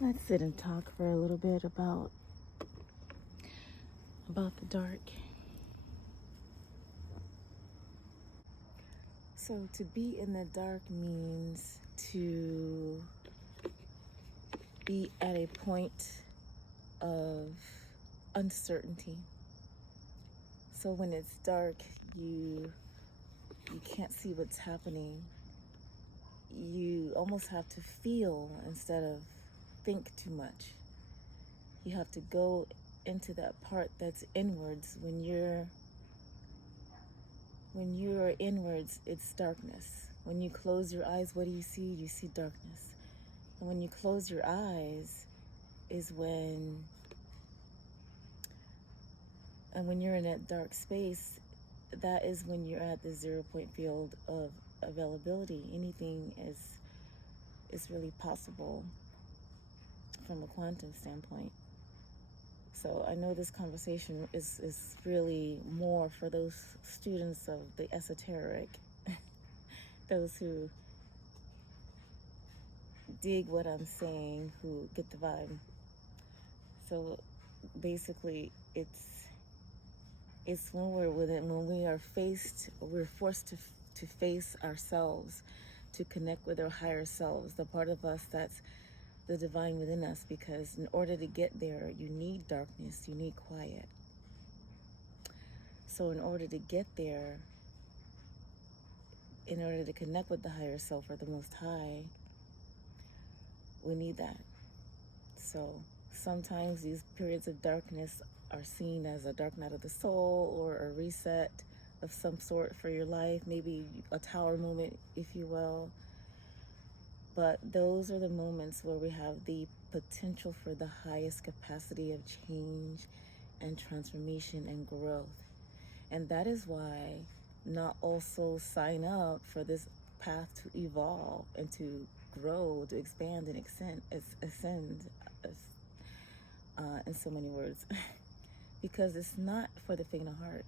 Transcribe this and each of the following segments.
Let's sit and talk for a little bit about the dark. So to be in the dark means to be at a point of uncertainty. So when it's dark, you can't see what's happening. You almost have to feel instead of think too much. You have to go into that part that's inwards. When you're inwards, it's darkness. When you close your eyes, what do you see? You see darkness. And when you close your eyes is when you're in that dark space, that is when you're at the 0 point field of availability. Anything is really possible from a quantum standpoint. So I know this conversation is really more for those students of the esoteric, those who dig what I'm saying, who get the vibe. So basically it's when we're forced to face ourselves, to connect with our higher selves, the part of us that's the divine within us, because in order to get there, you need darkness, you need quiet. So in order to get there, in order to connect with the higher self or the Most High, we need that. So sometimes these periods of darkness are seen as a dark night of the soul or a reset of some sort for your life, maybe a tower moment, if you will. But those are the moments where we have the potential for the highest capacity of change and transformation and growth. And that is why not all souls sign up for this path to evolve and to grow, to expand and ascend in so many words. Because it's not for the faint of heart.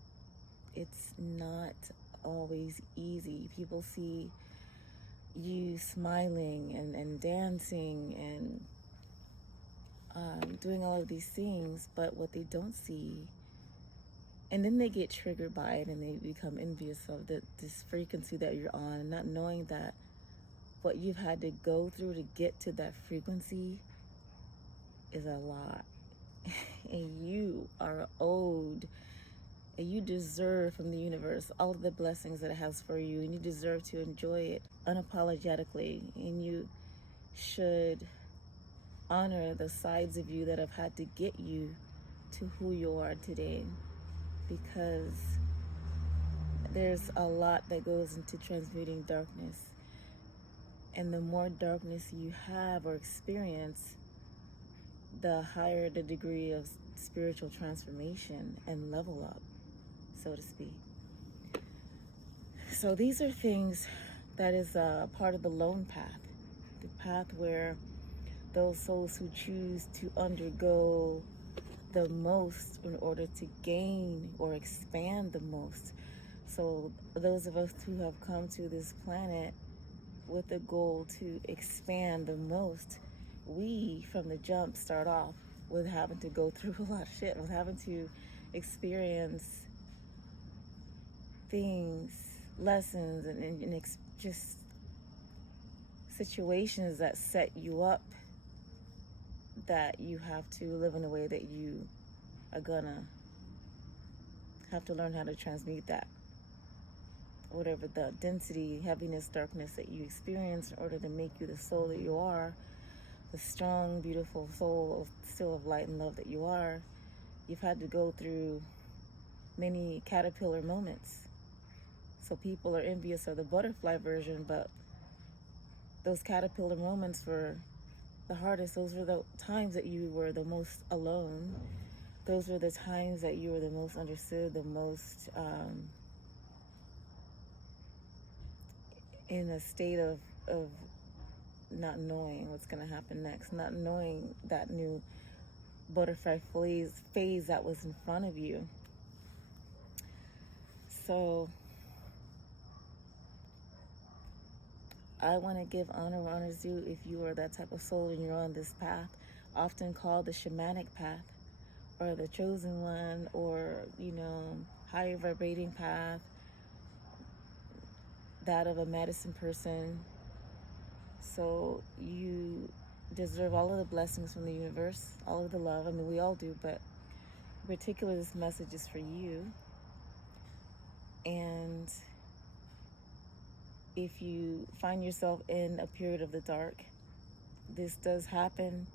It's not always easy. People see you smiling and dancing and doing all of these things, but what they don't see, and then they get triggered by it and they become envious of this frequency that you're on, not knowing that what you've had to go through to get to that frequency is a lot. And you are owed, and you deserve from the universe all of the blessings that it has for you, and you deserve to enjoy it unapologetically. And you should honor the sides of you that have had to get you to who you are today, because there's a lot that goes into transmuting darkness. And the more darkness you have or experience, the higher the degree of spiritual transformation and level up, so to speak. So these are things that is part of the lone path, the path where those souls who choose to undergo the most in order to gain or expand the most. So those of us who have come to this planet with the goal to expand the most, we from the jump start off with having to go through a lot of shit, with having to experience things, lessons, and just situations that set you up, that you have to live in a way that you are gonna have to learn how to transmute that. Whatever the density, heaviness, darkness that you experience, in order to make you the soul that you are, the strong, beautiful soul still of light and love that you are, you've had to go through many caterpillar moments. So people are envious of the butterfly version, but those caterpillar moments were the hardest. Those were the times that you were the most alone. Those were the times that you were the most understood, the most in a state of not knowing what's going to happen next, not knowing that new butterfly phase that was in front of you. So I want to give honor where honor's due. If you are that type of soul and you're on this path, often called the shamanic path, or the chosen one, or, higher vibrating path, that of a medicine person. So you deserve all of the blessings from the universe, all of the love. I mean, we all do, but in particular, this message is for you. And if you find yourself in a period of the dark, this does happen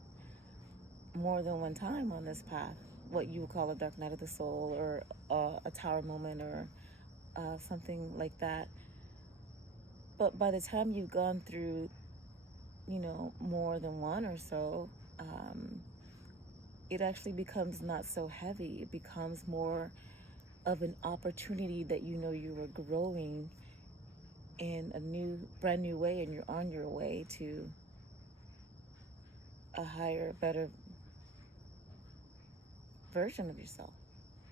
more than one time on this path, what you would call a dark night of the soul, or a tower moment, or something like that. But by the time you've gone through, more than one or so, it actually becomes not so heavy. It becomes more of an opportunity that you were growing in a brand new way, and you're on your way to a higher, better version of yourself,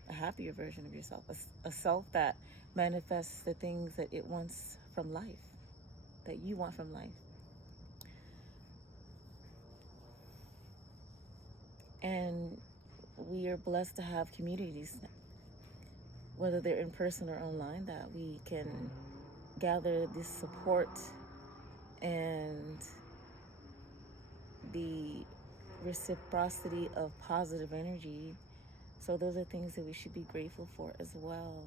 a happier version of yourself, a self that manifests the things that it wants from life, that you want from life. And we are blessed to have communities, whether they're in person or online, that we can gather this support and the reciprocity of positive energy. So those are things that we should be grateful for as well.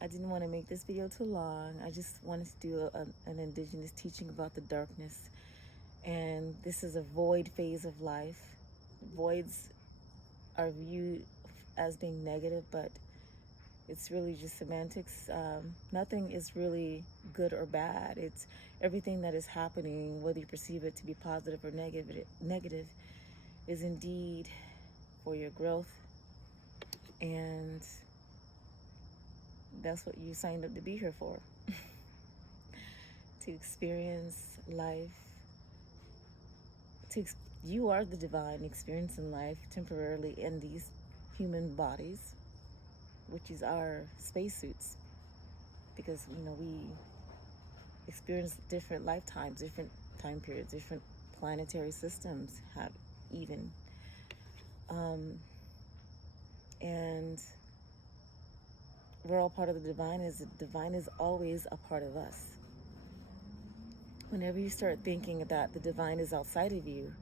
I didn't want to make this video too long. I just wanted to do an indigenous teaching about the darkness. And this is a void phase of life. Voids are viewed as being negative, but it's really just semantics. Nothing is really good or bad. It's everything that is happening, whether you perceive it to be positive or negative, is indeed for your growth. And that's what you signed up to be here for. To experience life. You are the divine experiencing life temporarily in these human bodies, which is our spacesuits, because we experience different lifetimes, different time periods, different planetary systems have even, and we're all part of the divine. As the divine is always a part of us. Whenever you start thinking that the divine is outside of you,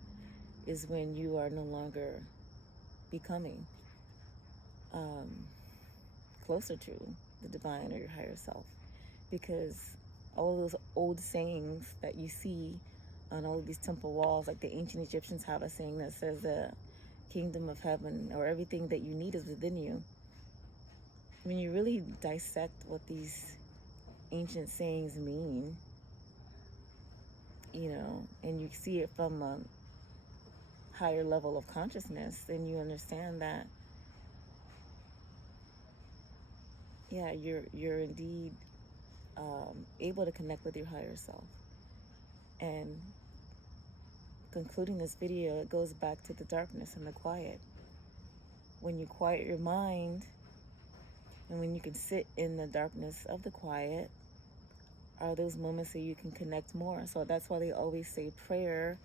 is when you are no longer becoming closer to the divine or your higher self. Because all of those old sayings that you see on all of these temple walls, like the ancient Egyptians have a saying that says the kingdom of heaven, or everything that you need, is within you. When you really dissect what these ancient sayings mean, and you see it from a higher level of consciousness, then you understand that, yeah, you're indeed able to connect with your higher self. And concluding this video, it goes back to the darkness and the quiet. When you quiet your mind, and when you can sit in the darkness of the quiet, are those moments that you can connect more. So that's why they always say prayer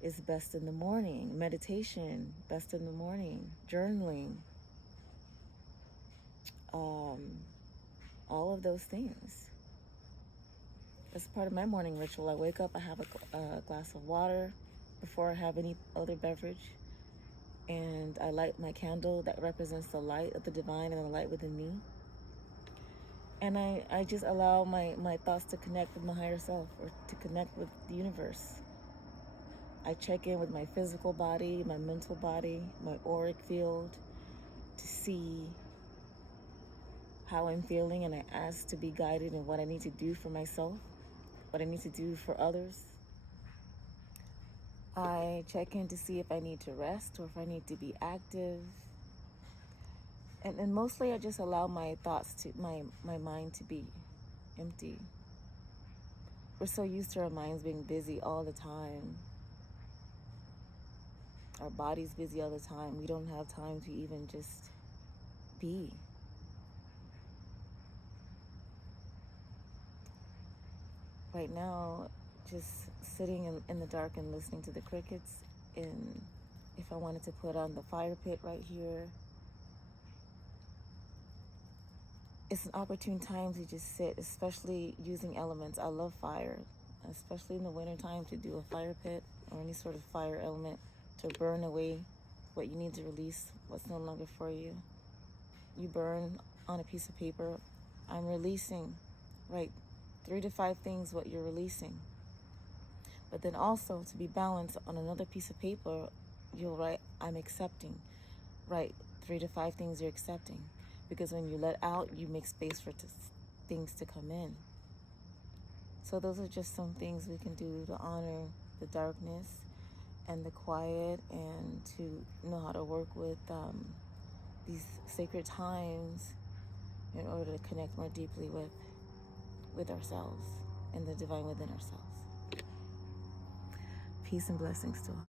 is best in the morning, meditation best in the morning, journaling, all of those things. As part of my morning ritual, I wake up, I have a glass of water before I have any other beverage, and I light my candle that represents the light of the divine and the light within me. And I just allow my thoughts to connect with my higher self, or to connect with the universe. I check in with my physical body, my mental body, my auric field, to see how I'm feeling, and I ask to be guided in what I need to do for myself, what I need to do for others. I check in to see if I need to rest or if I need to be active. And mostly I just allow my thoughts to, my mind to be empty. We're so used to our minds being busy all the time. Our body's busy all the time. We don't have time to even just be. Right now, just sitting in the dark and listening to the crickets And if I wanted to put on the fire pit right here, it's an opportune time to just sit, especially using elements. I love fire, especially in the wintertime, to do a fire pit or any sort of fire element to burn away what you need to release, what's no longer for you. You burn on a piece of paper. I'm releasing, right? 3 to 5 things what you're releasing. But then also to be balanced on another piece of paper, you'll write, I'm accepting. Write 3 to 5 things you're accepting. Because when you let out, you make space for things to come in. So those are just some things we can do to honor the darkness and the quiet, and to know how to work with these sacred times in order to connect more deeply with ourselves and the divine within ourselves. Peace and blessings to all.